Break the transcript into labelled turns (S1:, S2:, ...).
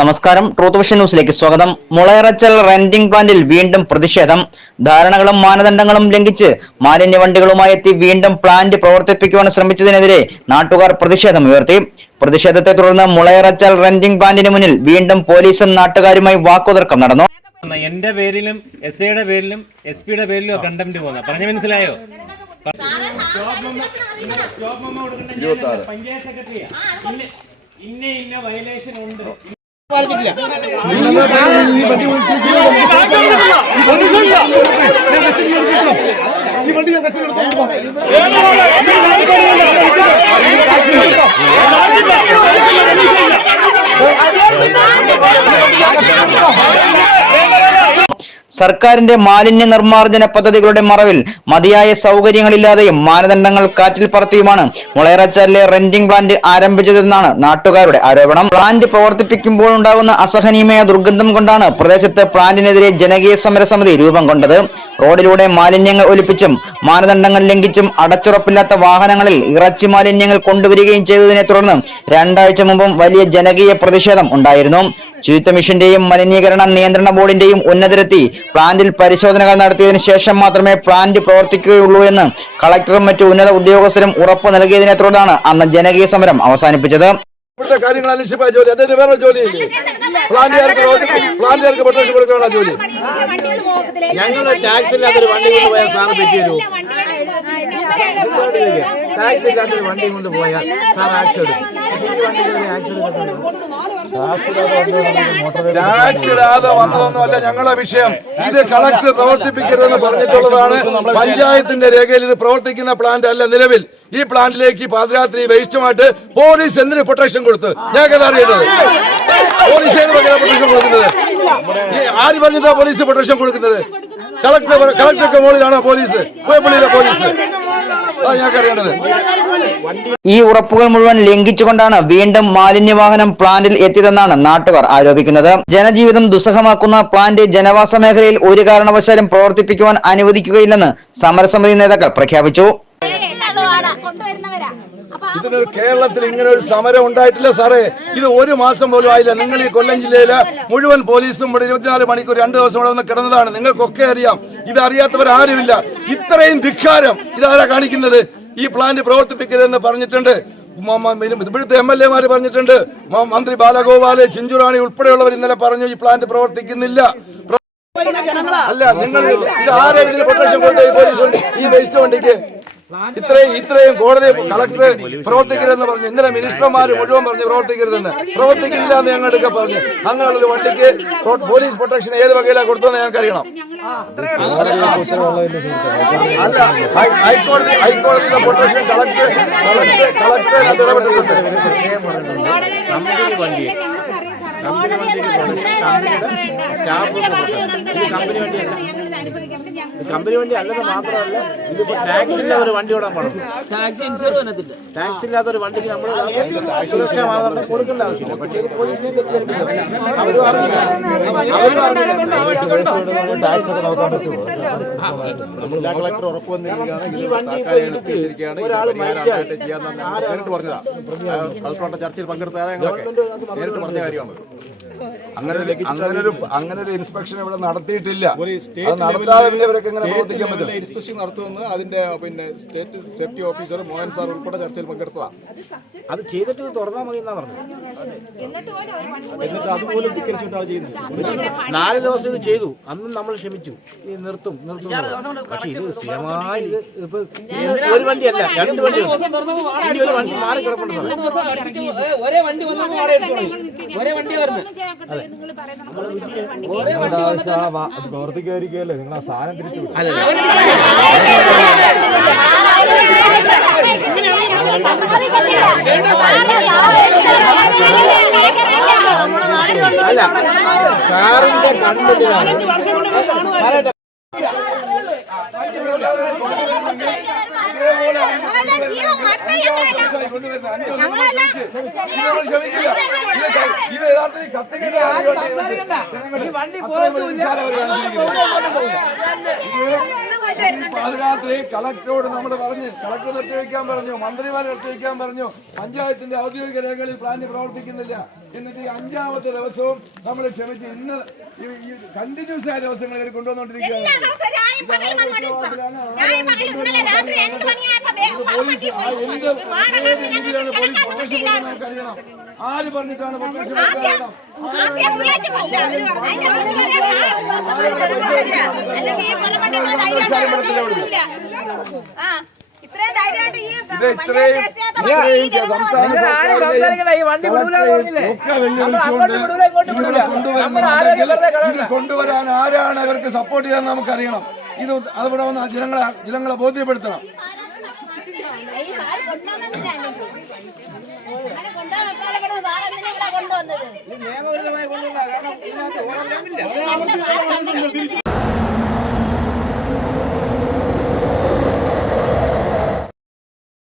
S1: നമസ്കാരം. Truth vision ന്യൂസിലേക്ക് സ്വാഗതം. മുളയറച്ചൽ റെന്റിംഗ് പ്ലാന്റിൽ വീണ്ടും പ്രതിഷേധം. ധാരണകളും മാനദണ്ഡങ്ങളും ലംഘിച്ച് മാലിന്യ വണ്ടികളുമായി എത്തി വീണ്ടും പ്ലാന്റ് പ്രവർത്തിപ്പിക്കുവാൻ ശ്രമിച്ചതിനെതിരെ നാട്ടുകാർ പ്രതിഷേധം ഉയർത്തി. പ്രതിഷേധത്തെ തുടർന്ന് മുളയറച്ചൽ റെന്റിംഗ് പ്ലാന്റിന് മുന്നിൽ വീണ്ടും പോലീസും നാട്ടുകാരുമായി വാക്കുതർക്കം നടന്നു.
S2: എന്നാ എന്റെ പേരിലും എസ് ഐയുടെ പേരിലും എസ് പിയുടെ പേരിലും കണ്ടന്റ് പോകുന്ന പറഞ്ഞു മനസ്സിലായോ? പഞ്ചായത്ത് സെക്രട്ടറിയാ. ഇന്ന ഇന്ന വയലേഷൻ ഉണ്ട്.
S1: പറഞ്ഞിട്ടില്ല ഈ വണ്ടി ഞാൻ കച്ചവടം എടുത്തോളാം സർക്കാരിന്റെ മാലിന്യ നിർമ്മാർജന പദ്ധതികളുടെ മറവിൽ മതിയായ സൗകര്യങ്ങളില്ലാതെയും മാനദണ്ഡങ്ങൾ കാറ്റിൽ പറത്തിയുമാണ് മുളയറച്ചാലിലെ റെന്റിംഗ് പ്ലാന്റ് ആരംഭിച്ചതെന്നാണ് നാട്ടുകാരുടെ ആരോപണം. പ്ലാന്റ് പ്രവർത്തിപ്പിക്കുമ്പോൾ ഉണ്ടാകുന്ന അസഹനീയമായ ദുർഗന്ധം കൊണ്ടാണ് പ്രദേശത്ത് പ്ലാന്റിനെതിരെ ജനകീയ സമരസമിതി രൂപം കൊണ്ടത്. റോഡിലൂടെ മാലിന്യങ്ങൾ ഒലിപ്പിച്ചും മാനദണ്ഡങ്ങൾ ലംഘിച്ചും അടച്ചുറപ്പില്ലാത്ത വാഹനങ്ങളിൽ ഇറച്ചി മാലിന്യങ്ങൾ കൊണ്ടുവരികയും ചെയ്തതിനെ തുടർന്ന് രണ്ടാഴ്ച മുമ്പും വലിയ ജനകീയ പ്രതിഷേധം ഉണ്ടായിരുന്നു. ശുചിത്വ മിഷന്റെയും മലിനീകരണ നിയന്ത്രണ ബോർഡിന്റെയും ഉന്നതരത്തി പ്ലാന്റിൽ പരിശോധനകൾ നടത്തിയതിനു ശേഷം മാത്രമേ പ്ലാന്റ് പ്രവർത്തിക്കുകയുള്ളൂ എന്ന് കളക്ടറും മറ്റു ഉന്നത ഉദ്യോഗസ്ഥരും ഉറപ്പു നൽകിയതിനെ തുടർന്നാണ് അന്ന് ജനകീയ സമരം അവസാനിപ്പിച്ചത്.
S3: ഇവിടുത്തെ കാര്യങ്ങൾ അന്വേഷിപ്പായ ജോലി അദ്ദേഹത്തിന് വേറെ ജോലിയില്ലേ പ്ലാന്റുകാർക്ക് പ്ലാന്റുകാർക്ക് പ്രൊട്ടക്ഷൻ കൊടുക്കാനുള്ള ജോലി.
S4: ഞങ്ങൾ ടാക്സ് ഇല്ലാത്തൊരു വണ്ടി കൊണ്ട് പോയാൽ സാറ് പറ്റി ടാക്സ് ടാക്സ് ഇല്ലാത്തൊരു വണ്ടി കൊണ്ട് പോയാൽ സാർ ആക്ഷൻ എടുക്കും. പക്ഷേ ഈ വണ്ടിക്ക് ആക്ഷൻ
S3: ടാക്സ് വന്നതൊന്നുമല്ല ഞങ്ങളുടെ വിഷയം. ഇത് കളക്ടർ പ്രവർത്തിപ്പിക്കരുതെന്ന് പറഞ്ഞിട്ടുള്ളതാണ്. പഞ്ചായത്തിന്റെ രേഖയിൽ ഇത് പ്രവർത്തിക്കുന്ന പ്ലാന്റ് അല്ല നിലവിൽ. ഈ പ്ലാന്റിലേക്ക് പാതിരാത്രി വേസ്റ്റുമായിട്ട് പോലീസ് എന്തിന് പ്രൊട്ടക്ഷൻ കൊടുത്തു? ഞങ്ങൾക്ക് അറിയുന്നത് പോലീസ് പ്രൊട്ടക്ഷൻ കൊടുക്കുന്നത്? ആര് പറഞ്ഞിട്ടാ പോലീസ് പ്രൊട്ടക്ഷൻ കൊടുക്കുന്നത്? കളക്ടർ കളക്ടർക്ക് മുകളിലാണോ പോലീസ്? പോയപ്പള്ളിയിലെ പോലീസ്.
S1: ഈ ഉറപ്പുകൾ മുഴുവൻ ലംഘിച്ചുകൊണ്ടാണ് വീണ്ടും മാലിന്യവാഹനം പ്ലാന്റിൽ എത്തിയതെന്നാണ് നാട്ടുകാർ ആരോപിക്കുന്നത്. ജനജീവിതം ദുസ്സഹമാക്കുന്ന പ്ലാന്റ് ജനവാസ മേഖലയിൽ ഒരു കാരണവശാലും പ്രവർത്തിപ്പിക്കുവാൻ അനുവദിക്കുകയില്ലെന്ന് സമരസമിതി നേതാക്കൾ പ്രഖ്യാപിച്ചു.
S3: ഇതിനൊരു കേരളത്തിൽ ഇങ്ങനെ ഒരു സമരം ഉണ്ടായിട്ടില്ല സാറേ. ഇത് ഒരു മാസം പോലും ആയില്ല. നിങ്ങൾ ഈ കൊല്ലം ജില്ലയിലെ മുഴുവൻ പോലീസും ഇവിടെ ഇരുപത്തിനാല് മണിക്കൂർ രണ്ട് ദിവസം ഇവിടെ വന്ന് കിടന്നതാണ്. നിങ്ങൾക്കൊക്കെ അറിയാം. ഇത് അറിയാത്തവർ ആരുമില്ല. ഇത്രയും ധിക്കാരം ഇതാരാ കാണിക്കുന്നത്? ഈ പ്ലാന്റ് പ്രവർത്തിപ്പിക്കരുതെന്ന് പറഞ്ഞിട്ടുണ്ട്. ഇവിടുത്തെ എം എൽ എമാർ പറഞ്ഞിട്ടുണ്ട്. മന്ത്രി ബാലഗോപാൽ ചിഞ്ചുറാണി ഉൾപ്പെടെയുള്ളവർ ഇന്നലെ പറഞ്ഞു ഈ പ്ലാന്റ് പ്രവർത്തിക്കുന്നില്ല. പ്ര- അല്ല നിങ്ങൾ ഇത് ആരെ ഇതിന് പ്രൊട്ടക്ഷൻ കൊടുത്ത ഈ പോലീസ് ഈ വേസ്റ്റ് വണ്ടിക്ക്? ഇത്രയും ഇത്രയും കോടതി കളക്ടർ പ്രവർത്തിക്കരുതെന്ന് പറഞ്ഞു. ഇന്നലെ മിനിസ്റ്റർമാര് മുഴുവൻ പറഞ്ഞു പ്രവർത്തിക്കരുതെന്ന്. പ്രവർത്തിക്കില്ല എന്ന് ഞങ്ങളൊക്കെ പറഞ്ഞു. അങ്ങനെയുള്ളൊരു വണ്ടിക്ക് പോലീസ് പ്രൊട്ടക്ഷൻ ഏത് വകയിലാണ് കൊടുത്തതെന്ന് ഞങ്ങൾക്ക് അറിയണം അല്ല ഹൈക്കോടതി ഹൈക്കോടതിയുടെ പ്രൊട്ടക്ഷൻ കളക്ടർ കളക്ടർ കളക്ടർ ഇടപെട്ടിട്ടുണ്ട്
S4: കമ്പനി വണ്ടി അല്ലെന്ന് മാത്രമല്ല ഇതിപ്പോ ടാക്സ് ഒരു വണ്ടി ഓടാൻ പാടും ടാക്സ് ഇല്ലാത്ത ഒരു വണ്ടിക്ക് നമ്മൾ സുരക്ഷാ മാനദണ്ഡം കൊടുക്കേണ്ട ആവശ്യമില്ല പക്ഷേ പോലീസിനെ തെറ്റിദ്ധരിപ്പിക്കുന്നു അവരും അറിഞ്ഞില്ല അവരും അറിഞ്ഞില്ല ഈ വണ്ടി ഇപ്പൊ ഇടിച്ച് ഒരാൾ മരിച്ചാൽ
S3: ചർച്ചയിൽ പങ്കെടുത്ത നേരിട്ട് പറഞ്ഞ കാര്യമാണ് അങ്ങനെ ഒരു- അങ്ങനെ ഒരു അങ്ങനെ ഒരു ഇൻസ്പെക്ഷൻ ഇവിടെ നടത്തിയിട്ടില്ല. അത് നടത്താതെ ഇവരൊക്കെ എങ്ങനെ പ്രവർത്തിക്കാൻ പറ്റും.
S5: ഇൻസ്പെക്ഷൻ നടത്തുമെന്ന് അതിന്റെ പിന്നെ state safety officer Mohan sir ഉൾപ്പെടെ ചർച്ചയിൽ പങ്കെടുത്തതാണ്.
S4: അത് ചെയ്തിട്ട് ഇത് തുറന്നാൽ മതി എന്നാ പറഞ്ഞത്.
S5: എന്നിട്ട് അതുപോലും ധിക്കരിച്ചിട്ടാണ് ചെയ്യുന്നത്.
S4: നാല് ദിവസം ഇത് ചെയ്തു. അന്നും നമ്മൾ ക്ഷമിച്ചു. ഈ നിർത്തും നിർത്തും. പക്ഷെ ഇത് സ്ഥിരമായി ഇത് ഇപ്പൊ ഇത് ഒരു വണ്ടിയല്ല രണ്ട് വണ്ടി ഇനി ഒരു വണ്ടി മാറി കിടപ്പുണ്ട്.
S6: ഒരേ വണ്ടി വന്നു ഒരേ വണ്ടി വരുന്നത്.
S7: നിങ്ങൾ
S5: ആ സാധനം തിരിച്ചു വിടും
S4: അല്ല സാറിന്റെ കൺമുന്നിലാണ്
S6: രാത്രി വണ്ടി
S3: കളക്ടറോട് നമ്മൾ പറഞ്ഞു കളക്ടർ നിർത്തിവെക്കാൻ പറഞ്ഞു മന്ത്രിമാരെ നിർത്തിവെക്കാൻ പറഞ്ഞു പഞ്ചായത്തിന്റെ ഔദ്യോഗിക രേഖകളിൽ പ്ലാന്റ് പ്രവർത്തിക്കുന്നില്ല. എന്നിട്ട് ഈ അഞ്ചാമത്തെ ദിവസവും നമ്മൾ ക്ഷമിച്ച് ഇന്ന് കണ്ടിന്യൂസ് ആയ ദിവസങ്ങളിൽ കൊണ്ടുവന്നോണ്ടിരിക്കുകയാണ്. ആര് പറഞ്ഞിട്ടാണ് പ്രത്യക്ഷപ്പെടുത്താൻ കൊണ്ടുവരാൻ ആരാണ് ഇവർക്ക് സപ്പോർട്ട് ചെയ്യാൻ നമുക്കറിയണം. ഇത് അവിടെ വന്ന ജനങ്ങളെ ജനങ്ങളെ ബോധ്യപ്പെടുത്തണം.
S7: കൊണ്ടുവന്നത്.